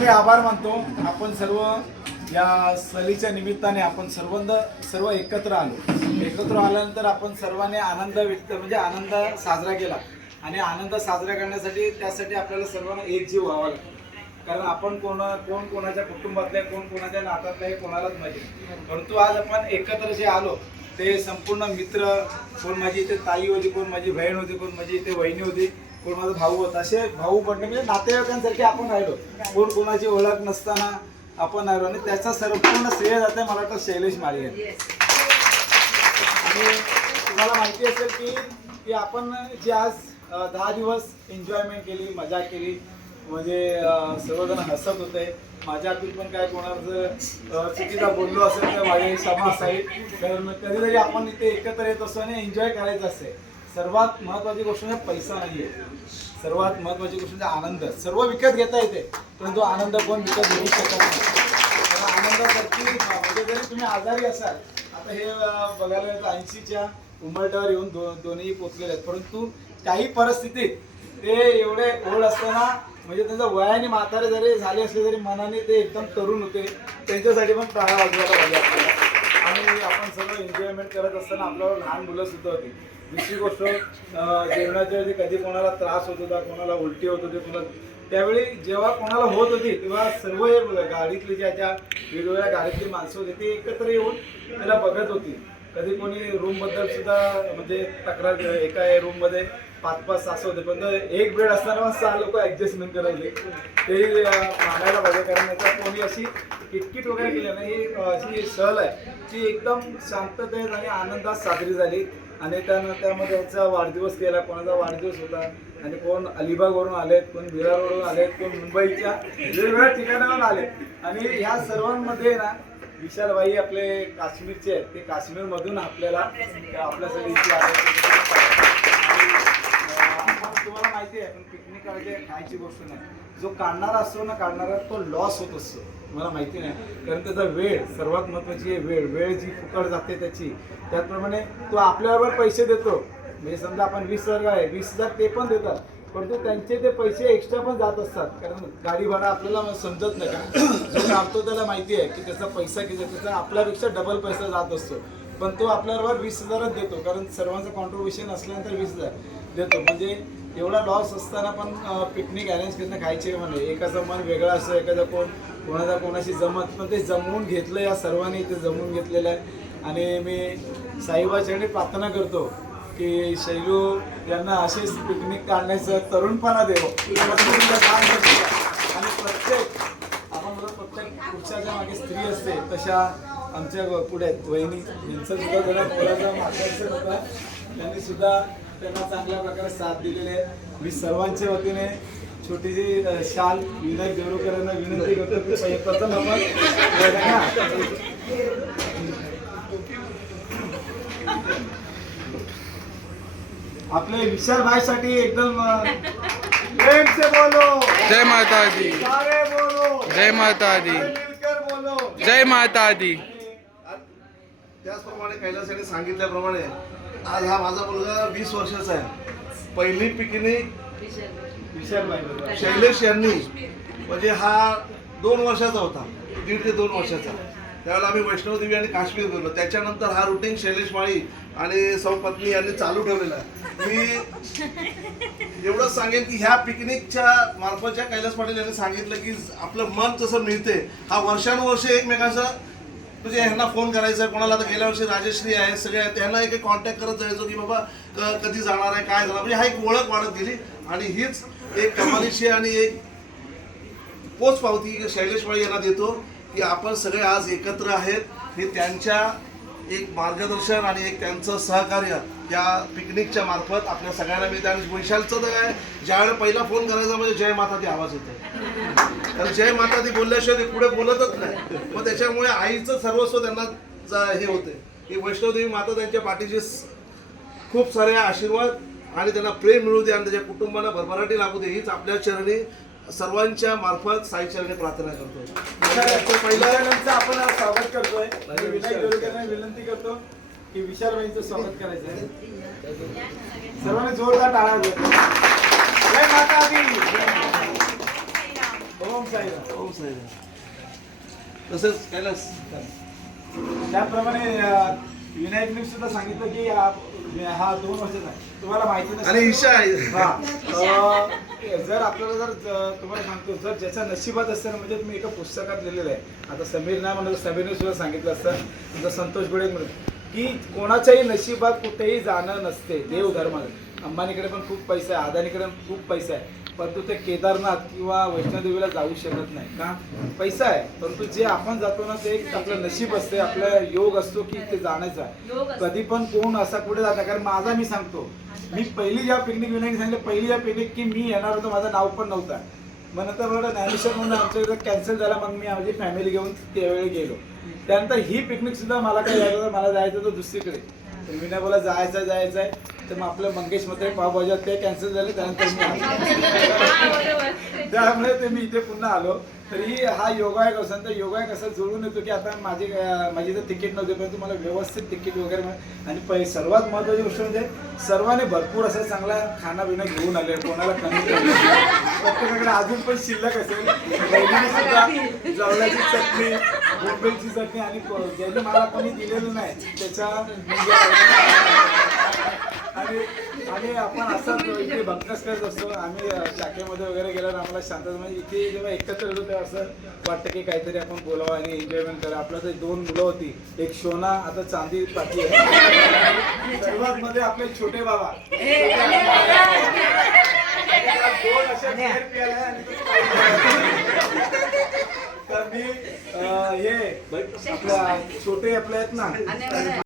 मी आभार मानतो. आपण सर्व या सहलीच्या निमित्ताने आपण सर्व एकत्र आल्यानंतर आपण सर्वांनी आनंद व्यक्त म्हणजे आनंद साजरा केला आणि आनंद साजरा करण्यासाठी त्यासाठी आपल्याला सर्वांना एकजीव व्हावा लागतो. कारण आपण कोण कोणाच्या कुटुंबातले कोण कोणाच्या नात्यातले हे कोणालाच माहिती, परंतु आज आपण एकत्र जे आलो ते संपूर्ण मित्र, कोण माझी इथे ताई होती, कोण माझी बहीण होती, कोण माझी इथे वहिनी होती, कोण माझा भाऊ होता, असे भाऊ बंधू म्हणजे नातेवाईकांसारखे आपण राहिलो. कोण कोणाची ओळख नसताना आपण राहिलो आणि त्याचा संपूर्ण श्रेय जाते मला वाटतं शैलेश माळी आहे. आणि तुम्हाला माहिती असेल की आपण जे आज 10 दिवस एन्जॉयमेंट केली, मजा केली, म्हणजे सर्वजण हसत होते. माझ्या हातून पण काय कोणाचं चुकीचा बोललो असेल तर माझी क्षमा असावी. कारण कधीतरी आपण इथे एकत्र येत असतो आणि एन्जॉय करायचं असते. सर्वात महत्त्वाची गोष्ट म्हणजे पैसा नाही आहे, सर्वात महत्त्वाची गोष्ट म्हणजे आनंद. सर्व विकत घेता येते परंतु आनंद कोण विकत घेऊ शकत नाही. आनंदासाठी म्हणजे जरी तुम्ही आजारी असाल, आता हे बघायला 80च्या उंबरठ्यावर येऊन दोन्ही पोचलेले आहेत, परंतु काही परिस्थितीत ते एवढे ओढ असताना म्हणजे त्यांचं वयाने म्हातारे जरी झाले असले तरी मनाने ते एकदम तरुण होते. त्यांच्यासाठी पण टाळ्या वाजवायला पाहिजे आपल्याला. आणि आपण सगळं एन्जॉयमेंट करत असताना आपल्यावर लहान मुलं सुद्धा होती. दुसरी गोष्ट, जेवणाच्या वेळी कधी कोणाला त्रास होत होता, कोणाला उलटी होत होती, त्यावेळी जेव्हा कोणाला होत होती तेव्हा सर्व गाडीतली ज्या वेगवेगळ्या गाडीतली माणसं होती ती एकत्र येऊन त्याला बघत होती. कधी कोणी रूमबद्दल सुद्धा म्हणजे तक्रार, एका रूममध्ये 5-5 सासू होते पण एक बेड असताना मग 6 लोक ॲडजस्टमेंट करायचे. ते मानायला पाहिजे. कारण याचा कोणी अशी किटकिट वगैरे केली नाही. ही अशी सहल आहे ती एकदम शांततेत आणि आनंदात साजरी झाली. आणि त्यामध्ये याचा वाढदिवस केला, कोणाचा वाढदिवस होता आणि कोण अलिबागवरून आलेत, कोण विरारवरून आलेत, कोण मुंबईच्या वेगवेगळ्या ठिकाणावरून आले. आणि ह्या सर्वांमध्ये ना विशालबाई आपले काश्मीरचे आहेत, ते काश्मीरमधून आपल्यासाठी इथे आले. तुम्हाला माहिती आहे पण पिकनिक खायची गोष्ट नाही. जो काढणारा असतो ना, काढणारा तो लॉस होत असतो. मला माहिती नाही, कारण त्याचा वेळ सर्वात महत्त्वाची आहे. वेळ जी फुकट जाते त्याची, त्याचप्रमाणे तो आपल्याबरोबर पैसे देतो. म्हणजे समजा आपण 20,000 आहे, 20,000 ते पण देतात, परंतु त्यांचे ते पैसे एक्स्ट्रा पण जात असतात. कारण गाडी भाडा आपल्याला समजत नाही. कारण जो काढतो त्याला माहिती आहे की त्याचा पैसा किती, त्याचा आपल्यापेक्षा डबल पैसा जात असतो, पण तो आपल्याबरोबर 20,000च देतो. कारण सर्वांचं कॉन्ट्रीब्युशन असल्यानंतर 20,000 देतो. म्हणजे एवढा लॉस असताना पण पिकनिक अरेंज करणं खायचे म्हणजे एकाचं मन वेगळं असतं, एखादा कोणाचा कोणाशी जमत, पण ते जमवून घेतलं. या सर्वांनी इथे जमवून घेतलेलं आहे. आणि मी साईबाबाच्याकडे प्रार्थना करतो की शैलू यांना असेच पिकनिक काढण्याचं तरुणपणा देव. आणि प्रत्येक पुरुषाच्या मागे स्त्री असते तशा आमच्या पुढे आहेत वहिनी, यांचं सुद्धा जरा थोडासा मार्गदर्शन होता. त्यांनी सुद्धा त्यांना चांगल्या प्रकारे साथ दिलेले आहे. मी सर्वांच्या वतीने छोटीशी शाल विनायक देवरुकर यांना विनंती करतो की प्रथम आपण आपले विशाल भाईसाठी एकदम प्रेम से बोलो जय माता दी, सारे बोलो जय माता दी, मिलकर बोलो जय माता दी. त्याचप्रमाणे कैलासाने सांगितल्याप्रमाणे आज हा माझा मुलगा 20 वर्षाचा आहे. पहिली पिकनिक शैलेश यांनी म्हणजे हा 2 वर्षाचा होता, 1.5 ते 2 वर्षाचा. त्यावेळेला आम्ही वैष्णवदेवी आणि काश्मीर गेलो. त्याच्यानंतर हा रुटीन शैलेश माळी आणि सौपत्नी यांनी चालू ठेवलेला आहे. मी एवढंच सांगेन की ह्या पिकनिकच्या मार्फतच्या कैलास पाटील यांनी सांगितलं की आपलं मन जसं मिळते, हा वर्षानुवर्ष एकमेकांचं म्हणजे ह्यांना फोन करायचा. कोणाला आता गेल्या वर्षी राजश्री आहे, सगळे आहेत, त्यांना एक कॉन्टॅक्ट करत जायचो की बाबा कधी जाणार आहे, काय जाणार. म्हणजे हा एक ओळख वाढत गेली आणि हीच एक कमालीची आणि एक पोच पावती शैलेश माळी यांना देतो की आपण सगळे आज एकत्र आहेत. हे त्यांच्या एक मार्गदर्शन आणि एक त्यांचं सहकार्य या पिकनिकच्या मार्फत आपल्या सगळ्यांना मिळते. आणि वैशालचं तर काय, ज्यावेळेला पहिला फोन करायचा म्हणजे जय माता दी आवाज येतो. तर जय माता दी बोलल्याशिवाय ते पुढे बोलतच नाही. मग त्याच्यामुळे आईचं सर्वस्व त्यांना हे होते की वैष्णवदेवी माता त्यांच्या पाठीशी खूप सारे आशीर्वाद आणि त्यांना प्रेम मिळू दे आणि त्याच्या कुटुंबाला भरभराटी लागू दे, हीच आपल्या चरणी सर्वांच्या मार्फत साई चरणी प्रार्थना करतो. पहिल्यांदा आपण स्वागत करतोय. विनायक देवरुकरांना विनंती करतो की विशालबाईंचं स्वागत करायचं आहे. सर्वांनी जोरदार टाळ्या वाजवा. जय माता दी. ओम साईराम. ओम साईराम. तसेच कैलास त्याप्रमाणे विनायकने सुद्धा सांगितलं की हा 2 वर्षाचा आहे. तुम्हाला माहिती आणि नसेल ईशा आहे. जर आपल्याला तुम्हाला सांगतो जर ज्याच्या नशिबात असतं ना, म्हणजे तुम्ही एका पुस्तकात लिहिलेलं आहे. आता समीर नाही म्हणलं तर समीरने सुद्धा सांगितलं असतं, जर संतोष गोडे म्हणत की कोणाच्याही नशिबात कुठेही जाणं नसते. देवधर्मात अंबानीकडे पण खूप पैसा आहे, अदानीकडे पण खूप पैसा आहे, परंतु ते केदारनाथ किंवा वैष्णोदेवीला जाऊ शकत नाही. का? पैसा आहे, परंतु जे आपण जातो ना ते एक आपलं नशीब असते, आपला योग असतो की ते जाण्याचा. कधी पण कोण असा कुठे जाता. कारण माझा मी सांगतो, मी पहिली ज्या पिकनिक विनायक सांगितलं, पहिली ज्या पिकनिक की मी येणार होतो, माझं नाव पण नव्हतं. मग नंतर मला ज्ञानेश्वर म्हणून आमच्या इथं कॅन्सल झाला, मग मी माझी फॅमिली घेऊन त्यावेळी गेलो. त्यानंतर ही पिकनिक सुद्धा मला काय जायचं, मला जायचं होतं दुसरीकडे. तर मी नाही बोला जायचं आहे, तर मग आपलं मंगेश मध्ये पावभाज्या ते कॅन्सल झाले. त्यानंतर मी त्यामुळे ते मी इथे पुन्हा आलो. तरी हा योगायोग असं तर योगायोग असं जुळून येतो की आता माझी इथं तिकीट नव्हते, परंतु मला व्यवस्थित तिकीट वगैरे आणि सर्वात महत्त्वाची गोष्ट म्हणजे सर्वांनी भरपूर असं चांगला खानापिना घेऊन आले, कोणाला कमी प्रत्येकाकडे अजून पण शिल्लक असेल. बहिणीने सुद्धा जवळची चटणी, बोंबीलची चटणी आणि ज्याने मला कोणी दिलेलं नाही त्याच्या आणि आपण असं इथे भक्तच करत असतो. आम्ही शाखेमध्ये वगैरे गेल्यावर आम्हाला शांतता, म्हणजे इथे जेव्हा एकत्र येतो तेव्हा असं वाटतं की काहीतरी आपण बोलावं आणि एन्जॉयमेंट करा. आपलं तर 2 मुलं होती, एक शोना, आता चांदी पाठी आहे. सर्वात मध्ये आपले छोटे बाबा 2 असे बियर प्यायला आहे आणि तो तर मी हे आपल्या छोटे आपले आहेत ना